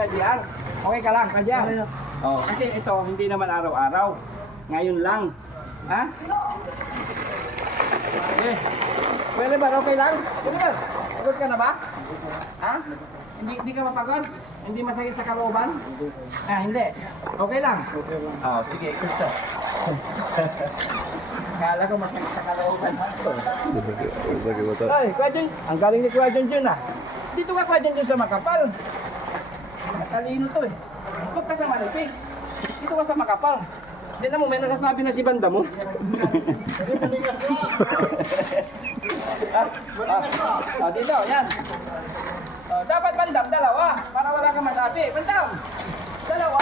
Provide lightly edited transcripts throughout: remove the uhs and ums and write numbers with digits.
Kuya JR. Okay ka lang, Kuya JR? Oh, kasi ito, hindi naman araw-araw. Ngayon lang. Ha? Okay. Kuya Lebar, okay lang? Kuya Lebar, pagod ka na ba? Ha? Hindi ka mapagod? Hindi masakit sa kalooban? Ah, hindi. Okay lang? Okay lang. Oh, sige, exercise. Kala ko masakit sa kalooban. Ay, Kuya Jun, ang galing ni Kuya Jun ah. Dito ka Kuya Jun sa Makapal. Matalino to eh. Huwag ka sa manipis. Dito ka sa Makapal. Hindi na mo, may nasasabi na si banda mo. Dito, yan. Dapat bandam, dalawa. Para wala kang masabi. Bandam, dalawa.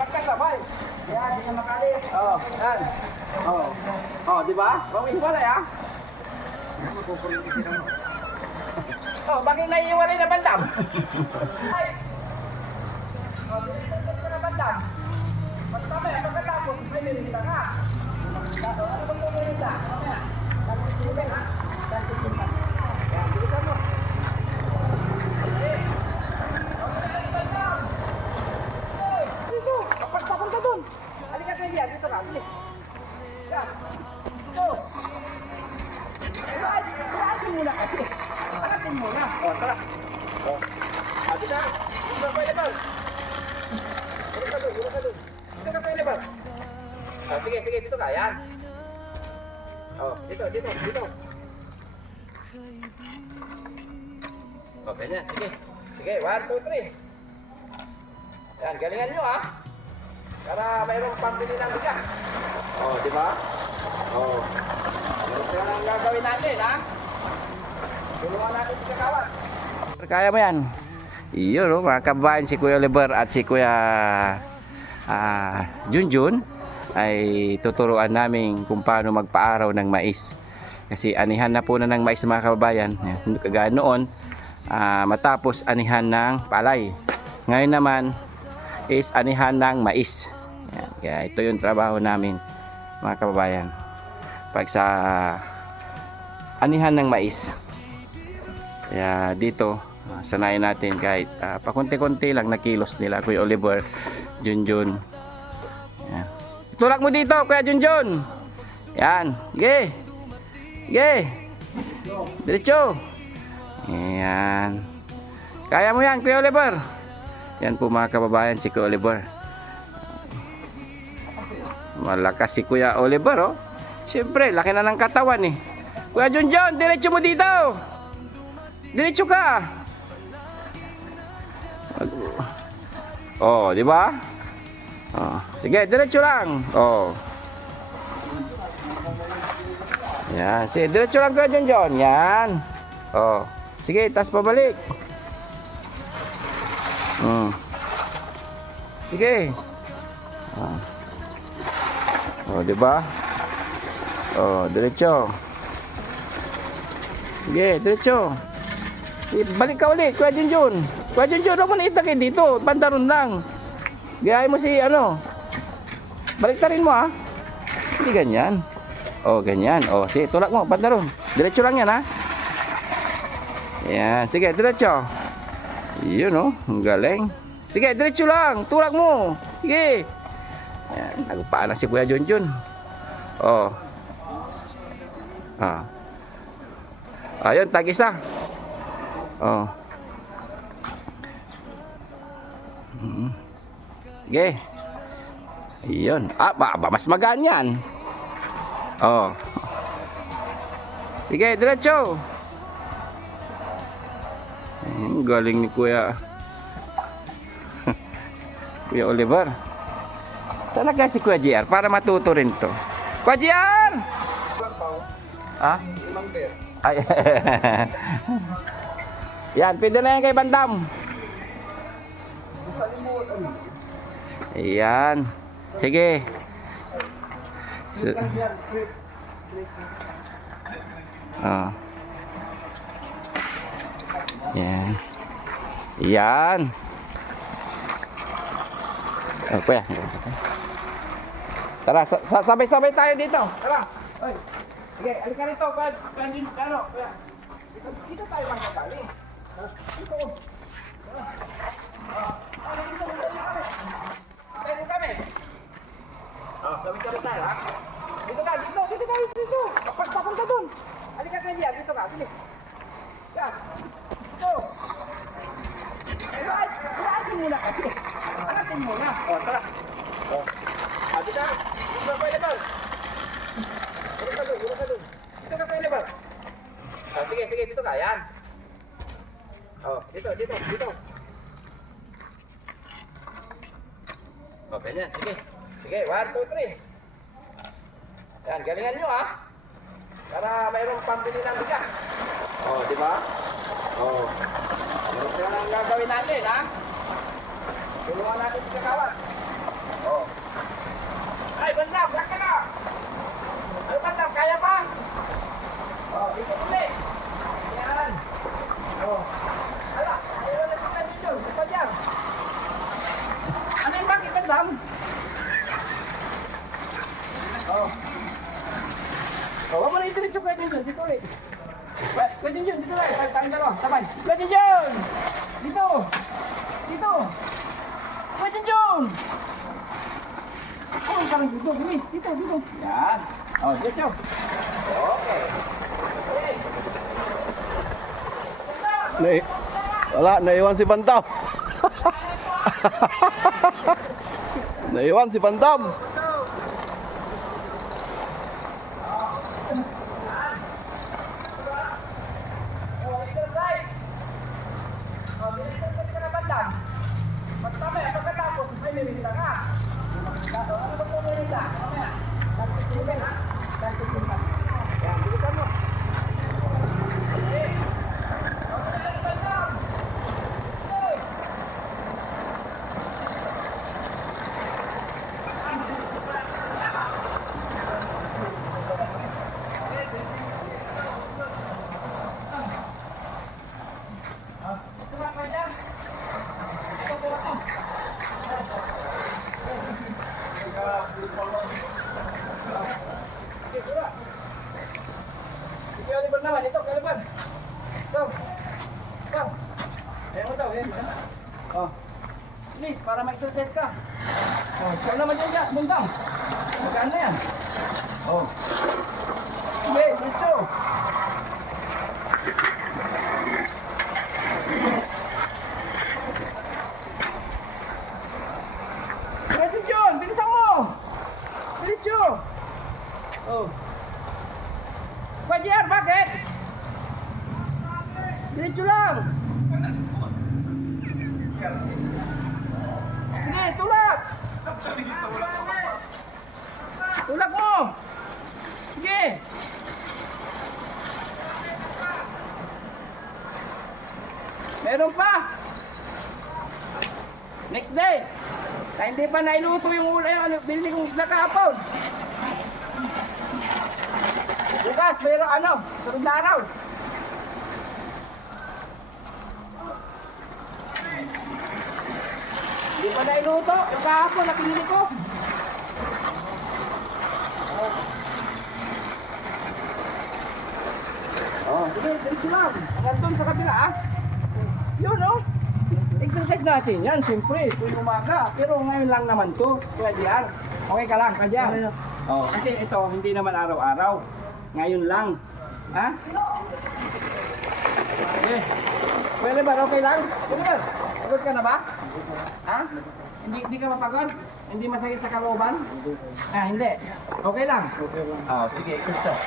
Pagkasabay. Yan, hindi ka makali. Yan. Di ba? Okay, hiwalay ah. Bakit naiiwalay na bandam? Ay! Dito ka na bandam. Mamaya, pagkatapos, may nilita ka. Ano bang nilita? Mamaya. Tapos nilita ha? Tapos nilita. Yan, bilisan mo. Dito, papunta dun. Halika kayo yan, dito ka. Yan. Dito. Haatin muna kasi. Haatin muna. Tara. Dito na. Dito ka pwede ba? Dito ka dun. Dito ka pwede ba? Sige, dito ka. Yan. Dito. Ganyan. Sige, 1, 2, 3. Yan, galingan nyo ah. Para mayroong pambili ng bigas. Di ba? Yan ang gagawin natin ha. Tulungan natin si Kakawan. Kaya mo yan. Iyon mga kabayan, si Kuya Oliver at si Kuya Junjun ay tuturuan namin kung paano magpaaraw ng mais. Kasi anihan na po na ng mais mga kababayan. Kagaya noon, matapos anihan ng palay. Ngayon naman is anihan ng mais. Yan. Kaya ito yung trabaho namin mga kababayan. Pag sa anihan ng mais. Kaya dito sanayin natin kahit pakunti-kunti lang na kilos nila Kuya Oliver, Junjun. Yan. Tulak mo dito Kuya Junjun. Yan. Sige. Diretso. Yan. Kaya mo yan Kuya Oliver. Yan po mga kababayan si Kuya Oliver. Malakas si Kuya Oliver oh. Siyempre, laki na ng katawan eh. Kuya Junjun, diretso mo dito. Diretso ka. Di ba? Sige, diretso lang. Yan, sige, diretso lang Kuya Junjun. Yan. Sige, tas pabalik. Sige. Di ba? Diretso. Sige, diretso. Balik ka ulit, Kuya Junjun. Kuya Junjun, huwag mo na itakit dito. Pantaron lang. Gayahin mo si baliktarin mo ha. Hindi ganyan. Ganyan. Sige, tulak mo, pantaron. Diretso lang yan ha. Yan, sige, diretso. Yun ang galing. Sige, diretso lang. Tulak mo. Sige. Yan, nagpaan na si Kuya Junjun. Ayun, tag-isa. Sige. Ayun. Mas magaan yan. Sige, diretso. Galing ni Kuya Oliver. Sana kasi Kuya JR para matuto rin to. Kuya JR! Ha? Ay. Yan, pwede na yan kay Bandam. Ayan. Sige. Yan. Yan. Kuya. Tara, sabay-sabay tayo dito. Tara. Oy. Sige, alika rito, kuya. Dito tayo magkatali. Dito. sige. Yan. Ito. Hanatin muna kasi. Hanatin muna. O, tara. O. Sabi na. Dito ka pwede ba? Dito ka doon. Dito ka pwede ba? O, sige, dito ka. Yan. O, dito. O, ganyan. Sige, 1, 2, 3. Yan, galingan nyo ha. Para mayroong pambili ng bigas. O, di ba? O. Ito lang ang gagawin natin ha. Tulungan natin si Kakawan. O. Ay, Bandam, saan ka na? Ay, Bandam, kaya pa? O, dito ulit. Yan. O. Hala, ayaw na kita dito. Ito dyan. Ano yung bakit, Bandam? O. O, wag mo na itirit yung pwede dyan. Dito ulit. Pwede dyan, dito ulit. Tayong dalawa, sabay. Pwede dyan! Dito! Pwede dyan! Oh, parang dito, bilis. Dito. Yan. O, dito. Okay. Wala, naiwan si Bantam. Naiwan si Bantam. Please, para ma-exercise ka. Ikaw naman dyan, Bandam. Magkaan na yan. Okay, dito. Pwede dyan, bilisan mo. Diretso. Pwede yan, bakit? Diretso lang. Sige, tulak! Tulak mo! Sige! Meron pa! Next day! Kaya hindi pa nailuto yung ulam, binili kong isda kahapon. Bukas, mayroon sunod na araw. Hindi pa nailuto, yung kahapon na pinili ko. Sige, diretso lang. Hanggang doon sa kabila, Yun, exercise natin yan, siyempre, tuwing umaga. Pero ngayon lang naman to, pwede yan. Okay ka lang, pwede yan. Kasi ito, hindi naman araw-araw. Ngayon lang. Ha? Okay. Pwede ba? Okay lang? Pwede ba? Pagod ka na ba? Ha? Hindi ka mapagod? Hindi masakit sa kalooban? Hindi. Okay lang? Sige, exercise.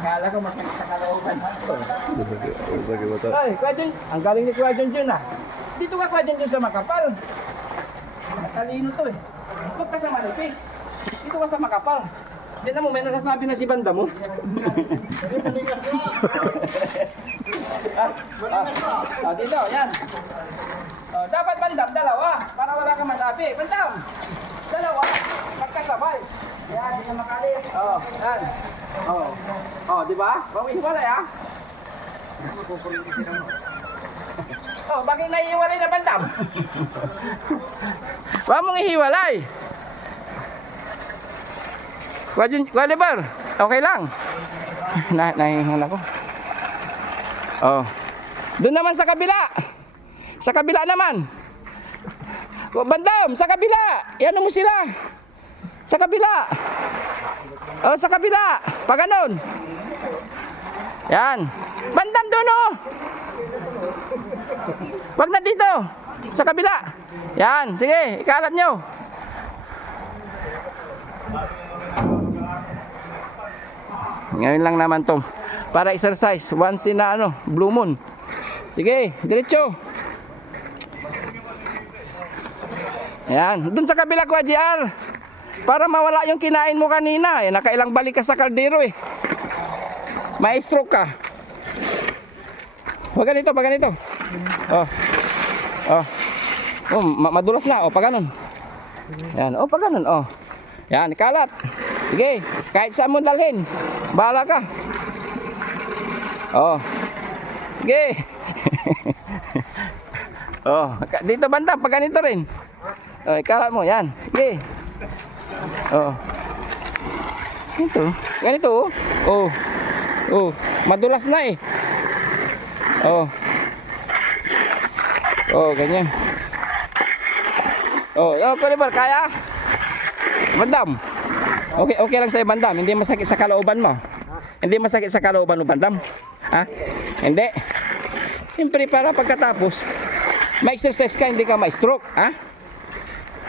Kala ko masakit sa kalooban. Ay, Kuya Jun, ang galing ni Kuya Jun Dito ka Kuya Jun sa makapal. Matalino to Huwag ka sa manipis. Dito ka sa makapal. Diyan na mo, may nasasabi na si Banda mo. Dito, yan. Dapat Bandam, dalawa. Para wala kang masabi. Bandam, dalawa. Magkasabay. Yan, di ka makalit. Yan. Di ba? Huwag ihiwalay, bakit naihiwalay na Bandam? Huwag mong ihiwalay. Kuya Libar, okay lang. Nahihingan ako. Doon naman sa kabila. Sa kabila naman. Bandam, sa kabila. Iano mo sila. Sa kabila. Sa kabila. Pa ganun. Yan. Bandam doon oh. Wag na dito. Sa kabila. Yan. Sige, ikalat nyo. Ngayon lang naman to. Para exercise. Once in a blue moon. Sige, diretso. Yan. Doon sa kabila ko, JR. Para mawala yung kinain mo kanina. Nakailang balik ka sa kaldero eh. May stroke ka. Pag ganito, pag ganito. Oh. Oh. Oh, madulas na. Oh, pag ganun. Yan. Oh, pag ganun. Oh. Yan, kalat. Sige, kahit saan mo dalhin. Bahala ka. Oh. Sige. Oh, dito banda, pag ganito rin. Oh, ikalat mo, yan. Sige. Oh. Ito, ganito oh. Oh. Oh, madulas na eh. Oh. Oh, ganyan. Oh, Oliver, kaya? Bandam. Okay, okay lang sa'yo, bandam. Hindi masakit sa kalooban mo. Hindi masakit sa kalooban mo, bandam. Ha? Hindi. Siyempre, para pagkatapos, ma-exercise ka, hindi ka ma-stroke. Ha?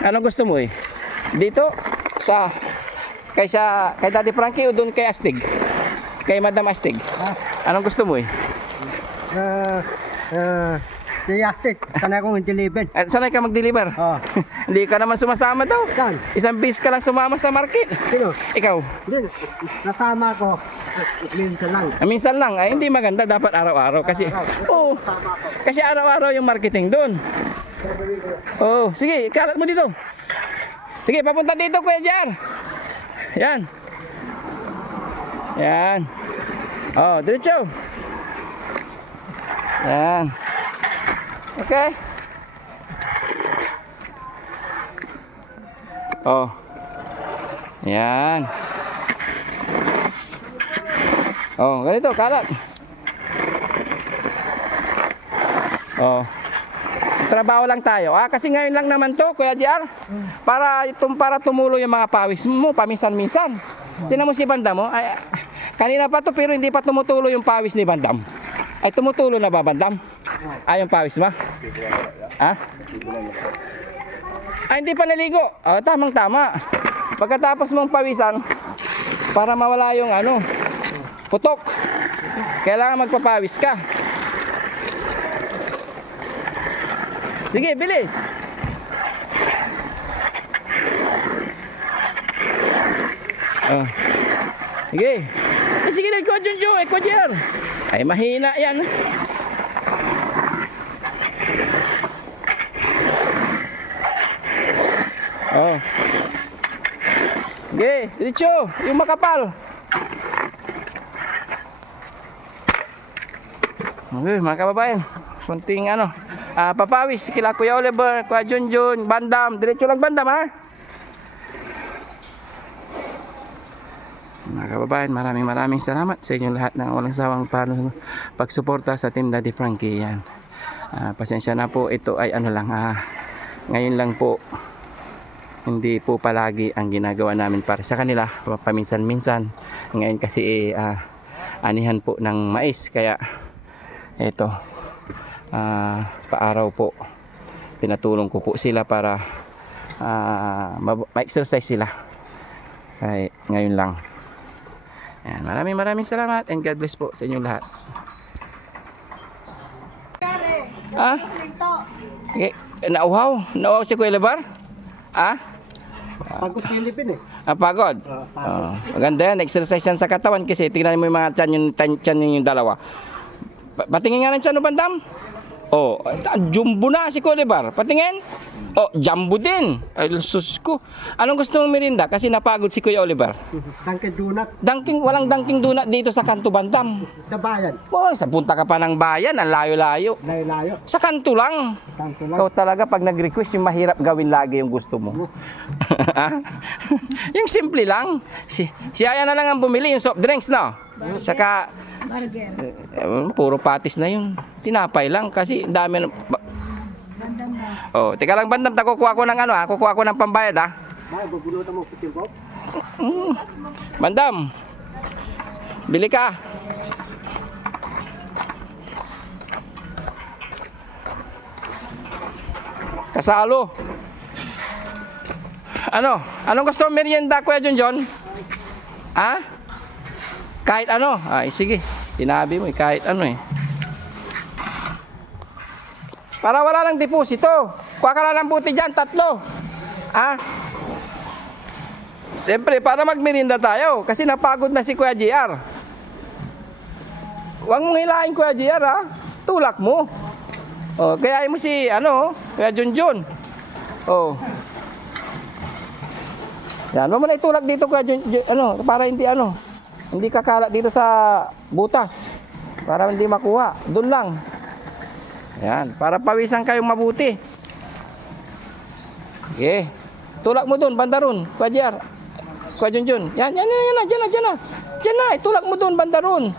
Anong gusto mo eh? Dito, kay Daddy Frankie o doon kay Astig? Kay Madam Astig? Anong gusto mo eh? Astig, sanay akong deliver. Sanay ka mag-deliver? Oo. Hindi ka naman sumasama daw. Saan? Isang bis ka lang sumama sa market. Sino? Ikaw? Hindi, nasama ko. Minsan lang. Minsan lang, ay hindi maganda, dapat araw-araw kasi oh, kasi araw-araw yung marketing doon. Oh, sige, ikalat mo dito. Sige, papunta dito Kuya Jar. Yan. Yan. Oh, diretso. Yan. Okay. Oh. Yan. Oh, ganito, kalat. Oh. Trabaho lang tayo. Kasi ngayon lang naman to, Kuya JR. Para tumulo yung mga pawis mo, paminsan-minsan. Tingnan mo si Bandam mo. Ay, kanina pa to pero hindi pa tumutulo yung pawis ni Bandam. Ay, tumutulo na ba, Bandam? Yung pawis mo? Ha? Ay, hindi pa naligo. Tamang-tama. Pagkatapos mong pawisan, para mawala yung putok, kailangan magpapawis ka. Sige, bilis. Sige. Sige na, Eko Junjo, Eko Jer. Ay, mahina yan. Oh. Sige, diretso, yung makapal. Okay, mga kababayan, kunting papawis kila Kuya Oliver, Kuya Junjun, Bandam, diretso lang Bandam ha. Mga kababayan, maraming salamat sa inyong lahat na walang sawang pagsuporta sa Team Daddy Frankie. Yan. Pasensya na po, ito ay ngayon lang po, hindi po palagi ang ginagawa namin para sa kanila, paminsan-minsan. Ngayon kasi anihan po ng mais, kaya ito paaraw po pinatulong ko po sila para ma-exercise sila. Ay, ngayon lang. Yan, maraming salamat and God bless po sa inyong lahat. Okay. Nauhaw si Kuya Lebar? Pagod Pilipin eh. Pagod? Maganda yan, exercise yan sa katawan kasi tingnan mo yung mga tiyan yung dalawa. Patingin nga ng tiyan, Bandam. Oh, jumbo na si Kuya Lebar. Patingin. Oh, jumbo din. Ay, sus ko. Anong gusto mong merinda? Kasi napagod si Kuya Oliver. Dunkin Donut. Walang Dunkin Donut dito sa kanto Bandam. Sa bayan. Oh, sa punta ka pa ng bayan, ang layo-layo. Layo-layo. Sa kanto lang. Kanto lang. Ikaw talaga pag nag-request, yung mahirap gawin lagi yung gusto mo. Yung simple lang. Si Aya na lang ang bumili, yung soft drinks, no? Saka, puro patis na yun. Tinapay lang kasi dami ng... Oh, teka lang Bandam, kukuha ko ng kukuha ko ng pambayad Ay, bubulutan mo putil ko. Bandam, bili ka. Kasalo. Ano? Anong gusto mo merienda, Kuya Junjun? Ha? Kahit ano? Ay, sige. Tinabi mo eh, kahit ano eh. Para wala lang deposito. Kuha ka na ng buti dyan, 3. Ha? Siyempre, para magmerienda tayo. Kasi napagod na si Kuya JR. Huwag mong hilahin, Kuya JR, ha? Tulak mo. Oh, kaya mo si, Kuya Junjun. Oh. Yan, mo na itulak dito, Kuya Junjun, para hindi kakalat dito sa butas. Para hindi makuha. Doon lang. Yan, para pawisan kayong mabuti. Okay. Tulak mo doon, banda ron, Kuya JR. Kuya Junjun. Yan na. Diyan na. Diyan na, itulak mo doon, banda ron.